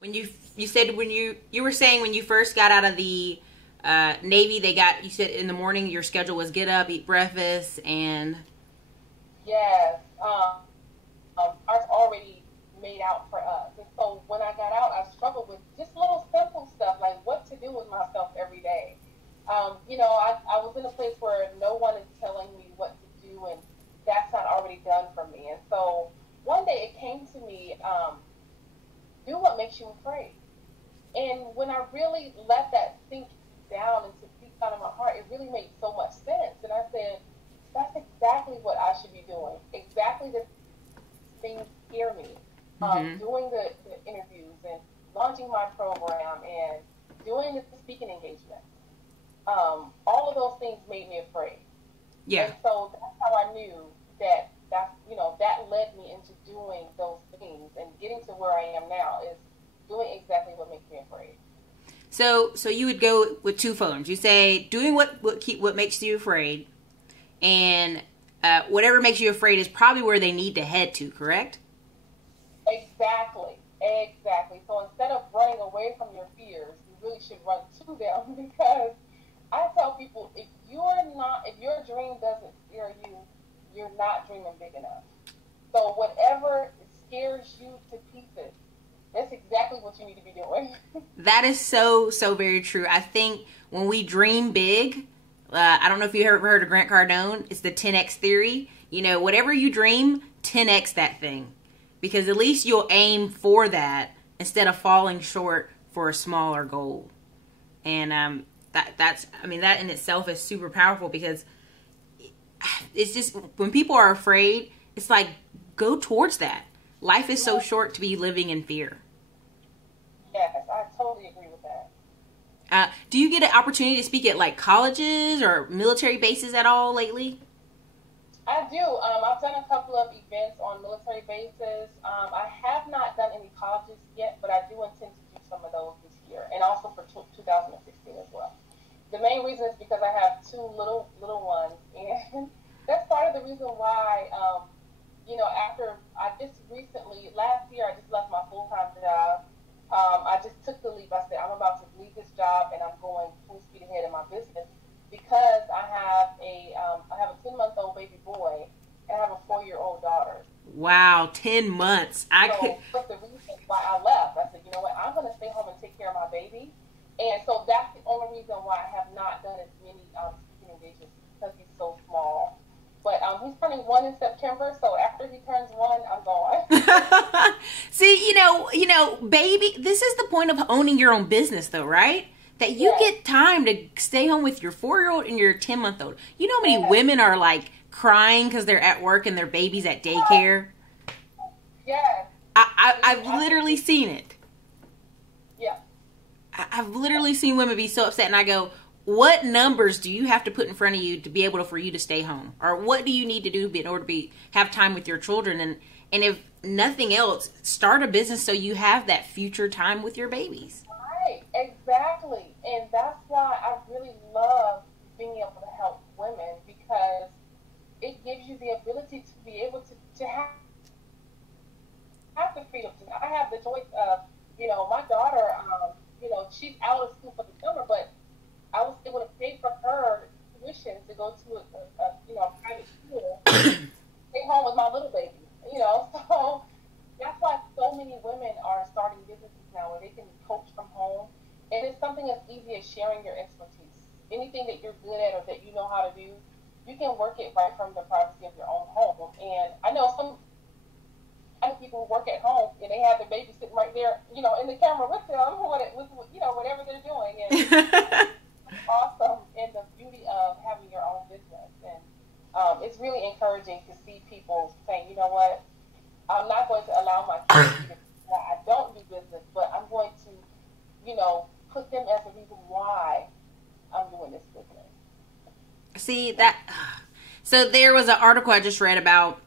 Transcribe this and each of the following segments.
When you said when you were saying when you first got out of the Navy, you said in the morning your schedule was get up, eat breakfast, and Yes, ours already made out for us. And so when I got out, I struggled with just little simple stuff like what to do with myself every day. I was in a place where no one is telling me what to do, and that's not already done for me. And so one day it came to me, do what makes you afraid. And when I really let that sink down into deep down in my heart, it really made so much sense. And I said, that's exactly what I should be doing. Exactly the things scare me. mm-hmm. Doing the interviews and launching my program and doing the speaking engagements. All of those things made me afraid. Yeah. And so that's how I knew that led me into doing those things and getting to where I am now is doing exactly what makes me afraid. So you would go with two forms. You say doing what makes you afraid, and whatever makes you afraid is probably where they need to head to. Correct? Exactly. Exactly. So instead of running away from your fears, you really should run to them because I tell people if your dream doesn't scare you, you're not dreaming big enough. So whatever scares you to pieces, that's exactly what you need to be doing. That is so very true. I think when we dream big, I don't know if you ever heard of Grant Cardone. It's the 10x theory. Whatever you dream, 10x that thing, because at least you'll aim for that instead of falling short for a smaller goal. And that in itself is super powerful because it's just when people are afraid, it's like go towards that. Life is so short to be living in fear. Yes, I totally agree with that. Do you get an opportunity to speak at like colleges or military bases at all lately? I do. I've done a couple of events on military bases. I have not done any colleges yet, but I do intend to do some of those this year, and also for 2016 as well. The main reason is because I have two little ones, and that's part of the reason why. After I just recently last year, I just left my full time job. I just took the leap. I said I'm about to leave this job, and I'm going full speed ahead in my business because I have a 10-month-old baby boy and I have a 4-year-old daughter. Wow, 10 months. That's the reason why I left. I said, you know what, I'm going to stay home and take care of my baby. And so that's the only reason why I have not done as many speaking engagements because he's so small. But he's turning 1 in September, so after he turns 1, I'm going. See, baby, this is the point of owning your own business, though, right? That you get time to stay home with your 4-year-old and your 10-month-old. You know how many women are like crying because they're at work and their baby's at daycare? Yes. I've literally seen it. Yeah. I've literally seen women be so upset, and I go, what numbers do you have to put in front of you to be able for you to stay home? Or what do you need to do in order to have time with your children? And if nothing else, start a business so you have that future time with your babies. Right, exactly. And that's why I really love being able to help women because it gives you the ability to be able to have the freedom. I have the choice of, my daughter, she's out of school for the summer, but I was able to pay for her tuition to go to a private school, stay home with my little baby, so that's why so many women are starting businesses now where they can coach from home. And it's something as easy as sharing your expertise. Anything that you're good at or that you know how to do, you can work it right from the privacy of your own home. And I know some people who work at home and they have the baby sitting right there, in the camera with them, whatever they're doing. And it's awesome in the beauty of having your own business. And it's really encouraging to see people saying, you know what, I'm not going to allow my kids to I don't do business, but I'm going to, put them as a reason why I'm doing this business. See that? So there was an article I just read about.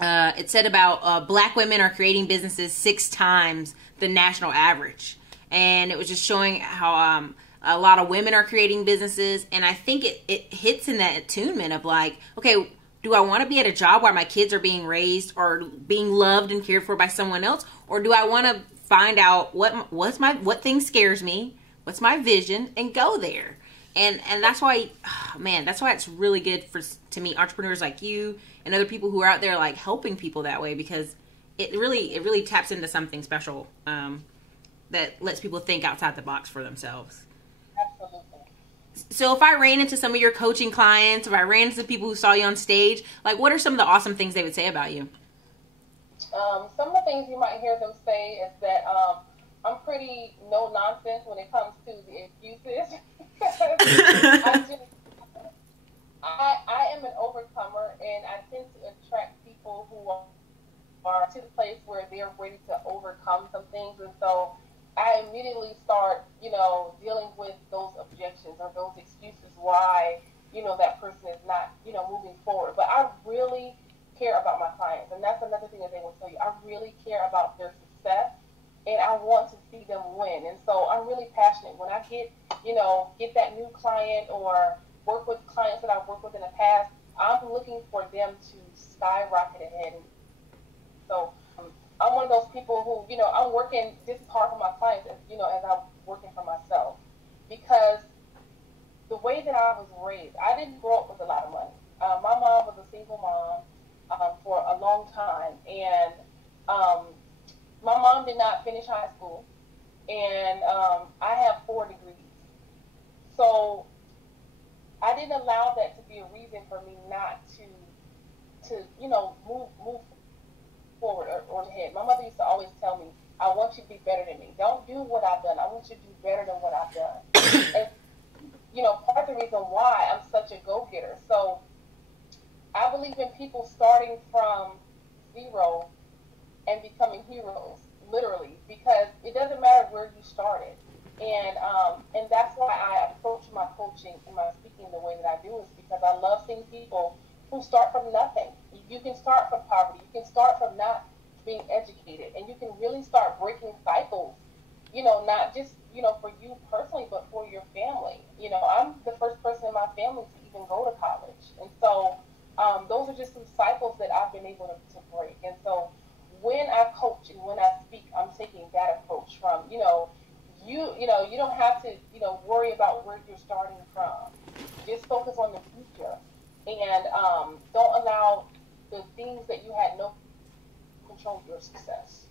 It said about black women are creating businesses 6 times the national average, and it was just showing how a lot of women are creating businesses. And I think it hits in that attunement of like, okay, do I want to be at a job where my kids are being raised or being loved and cared for by someone else, or do I want to find out what thing scares me, what's my vision, and go there. And that's why, oh man, that's why it's really good to meet entrepreneurs like you and other people who are out there like helping people that way, because it really taps into something special that lets people think outside the box for themselves. Absolutely. So if I ran into some of your coaching clients, if I ran into people who saw you on stage, like what are some of the awesome things they would say about you? Some of the things you might hear them say is that I'm pretty no nonsense when it comes to the excuses. I am an overcomer, and I tend to attract people who are to the place where they're ready to overcome some things, and so I immediately start, dealing with those objections or those excuses why, that person is not, moving forward. But I really care about my clients, and that's another thing that they will tell you. I really care about their success, and I want to see them win. And so I'm really passionate when I get that new client or work with clients that I've worked with in the past. I'm looking for them to skyrocket ahead. So I'm one of those people who, I'm working just as hard for my clients as I'm working for myself, because the way that I was raised, I didn't grow up with a lot of money. My mom was a single mom for a long time, and my mom did not finish high school, and I have 4 degrees. So I didn't allow that to be a reason for me not to move forward or ahead. My mother used to always tell me, I want you to be better than me. Don't do what I've done. I want you to do better than what I've done. And, part of the reason why I'm such a go-getter. So I believe in people starting from zero and becoming heroes, literally, because it doesn't matter where you started. And that's why I approach my coaching and my speaking the way that I do, is because I love seeing people who start from nothing. You can start from poverty. You can start from not being educated, and you can really start breaking cycles, not just, for you personally, but for your family. I'm the first person in my family to even go to college. And so those are just some cycles that I've been able to break. And so when I coach and when I speak, I'm taking that approach from, you don't have to, worry about where you're starting from. Just focus on the future, and don't allow the things that you had no control of your success.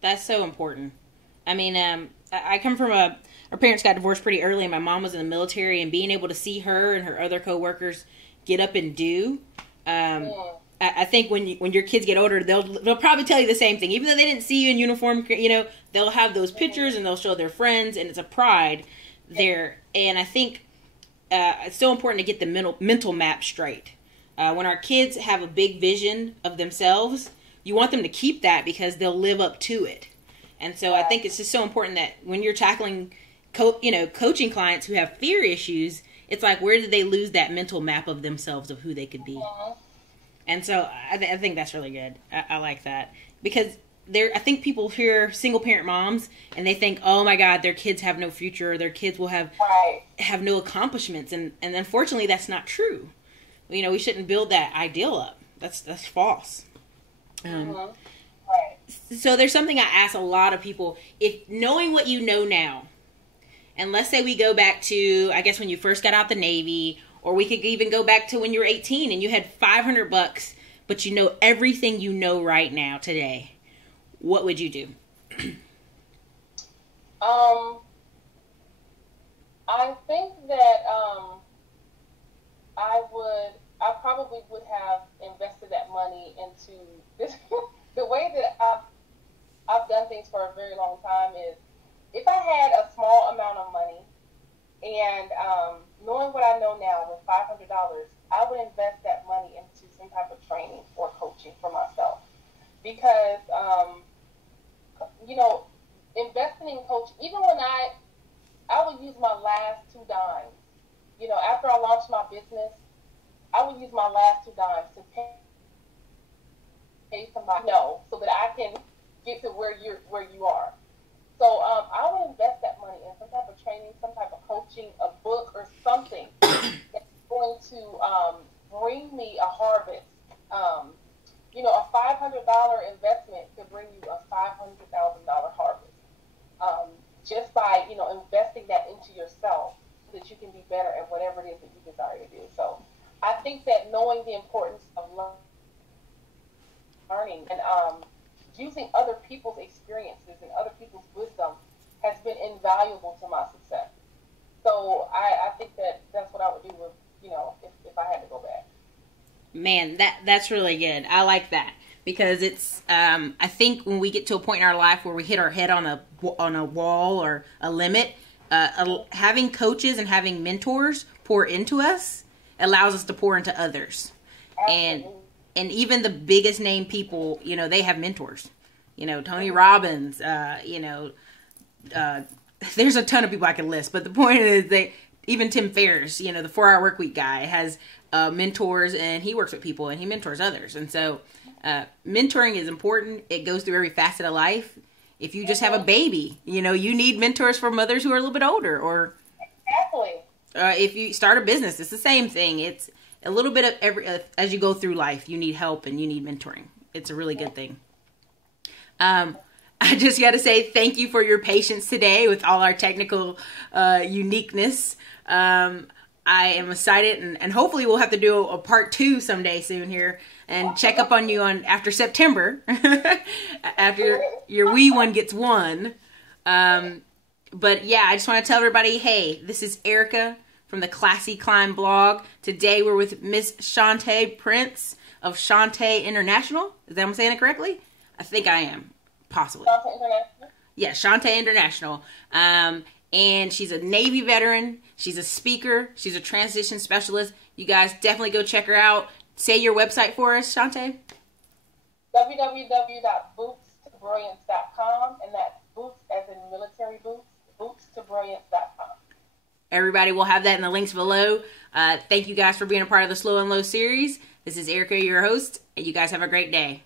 That's so important. I mean, I come from our parents got divorced pretty early, and my mom was in the military, and being able to see her and her other coworkers get up and do, I think when your kids get older, they'll probably tell you the same thing. Even though they didn't see you in uniform, they'll have those pictures and they'll show their friends, and it's a pride there. And I think it's so important to get the mental map straight. When our kids have a big vision of themselves, you want them to keep that because they'll live up to it. And so I think it's just so important that when you're tackling, coaching clients who have fear issues, it's like, where did they lose that mental map of themselves of who they could be? And so I think that's really good. I like that, because I think people hear single parent moms and they think, oh my God, their kids have no future, or their kids will have no accomplishments. And unfortunately that's not true. We shouldn't build that ideal up. That's false. So there's something I ask a lot of people. If knowing what you know now, and let's say we go back to, I guess, when you first got out the Navy, or we could even go back to when you were 18 and you had $500, but you know everything you know right now today, what would you do? I think that I probably would have invested that money into this. The way that I've done things for a very long time is, if I had a small amount of money, and knowing what I know now with $500, I would invest that money into some type of training or coaching for myself. Because, investing in coaching, even when I would use my last 2 dimes. After I launched my business, I would use my last 2 dimes to pay somebody, so that I can get to where you are. So I would invest that money in some type of training, some type of coaching, a book, or something that's going to bring me a harvest. a $500 investment could bring you a $500,000 harvest. Just by, investing that into yourself so that you can be better at whatever it is that you desire to do. So I think that knowing the importance of learning and using other people's experiences and other people's wisdom has been invaluable to my success. So I think that that's what I would do with, if I had to go back. Man, that's really good. I like that. Because it's, I think when we get to a point in our life where we hit our head on a wall or a limit, having coaches and having mentors pour into us allows us to pour into others. Absolutely. And even the biggest name people, they have mentors. Tony Robbins, there's a ton of people I can list. But the point is that even Tim Ferriss, the 4-Hour Workweek guy, has mentors, and he works with people and he mentors others. And so mentoring is important. It goes through every facet of life. If you just have a baby, you need mentors for mothers who are a little bit older, or exactly. If you start a business, it's the same thing. It's a little bit of as you go through life, you need help and you need mentoring. It's a really good thing. I just got to say thank you for your patience today with all our technical uniqueness. I am excited, and hopefully we'll have to do a part 2 someday soon here, and check up on you after September, after your wee one gets one. But yeah, I just want to tell everybody, hey, this is Erica from the Classy Climb blog. Today we're with Miss Shonta Prince of Shonta International. Is that I'm saying it correctly? I think I am, possibly. Shonta International. Yeah, Shonta International. And she's a Navy veteran. She's a speaker. She's a transition specialist. You guys definitely go check her out. Say your website for us, Shonta. www.bootstobrilliance.com, and that's boots as in military boots, bootstobrilliance.com. Everybody will have that in the links below. Thank you guys for being a part of the Slow and Low series. This is Erica, your host, and you guys have a great day.